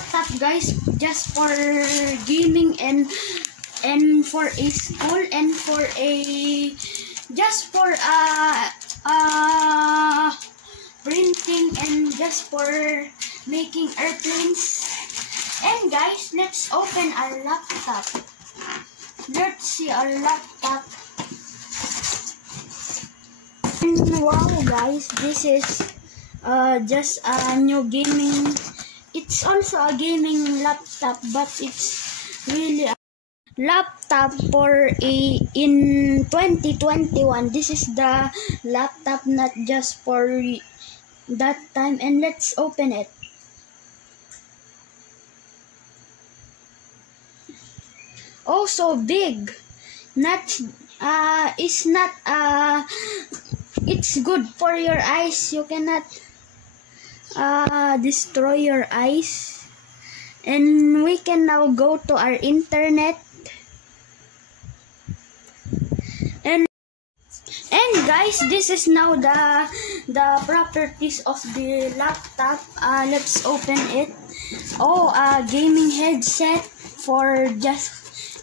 laptop, guys, just for gaming and for a school and for a just for printing and just for making airplanes. And guys, let's open our laptop. Let's see our laptop. And wow, guys, this is just a new gaming. It's also a gaming laptop, but it's really a laptop for in 2021. This is the laptop, not just for that time. And let's open it. Oh, so big. It's not it's good for your eyes. You cannot destroy your eyes. And we can now go to our internet. And guys, this is now the properties of the laptop. Let's open it. Oh, gaming headset for just.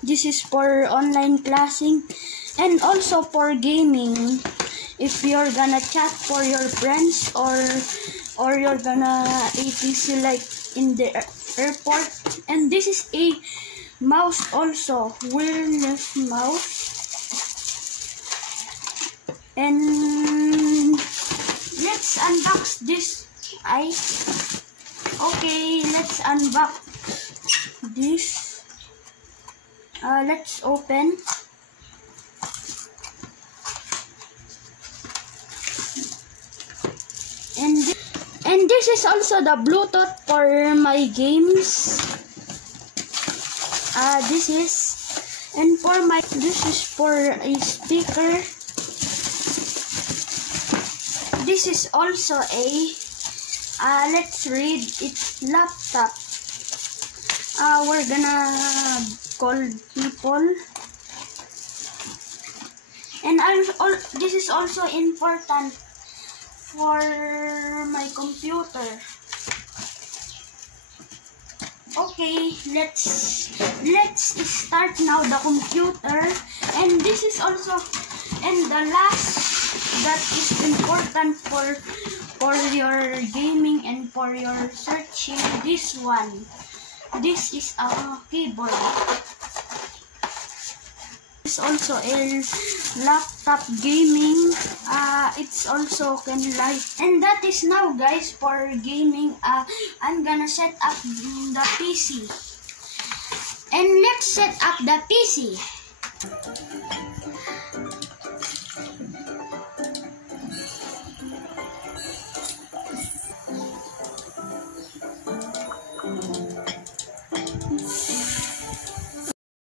This is for online classing and also for gaming. If you're gonna chat for your friends or you're gonna ATC like in the airport. And this is a mouse also, wireless mouse. And let's unbox this. Okay, let's unbox this. Let's open. And this is also the Bluetooth for my games. This is for a speaker. This is also a let's read its laptop. We're gonna call people. And this is also important for my computer. Okay, let's start now the computer. And this is also, and the last that is important for your gaming and for your searching, this one. This is a keyboard. It's also a laptop gaming. It's also can light. And that is now, guys, for gaming. I'm gonna set up the PC. And let's set up the PC.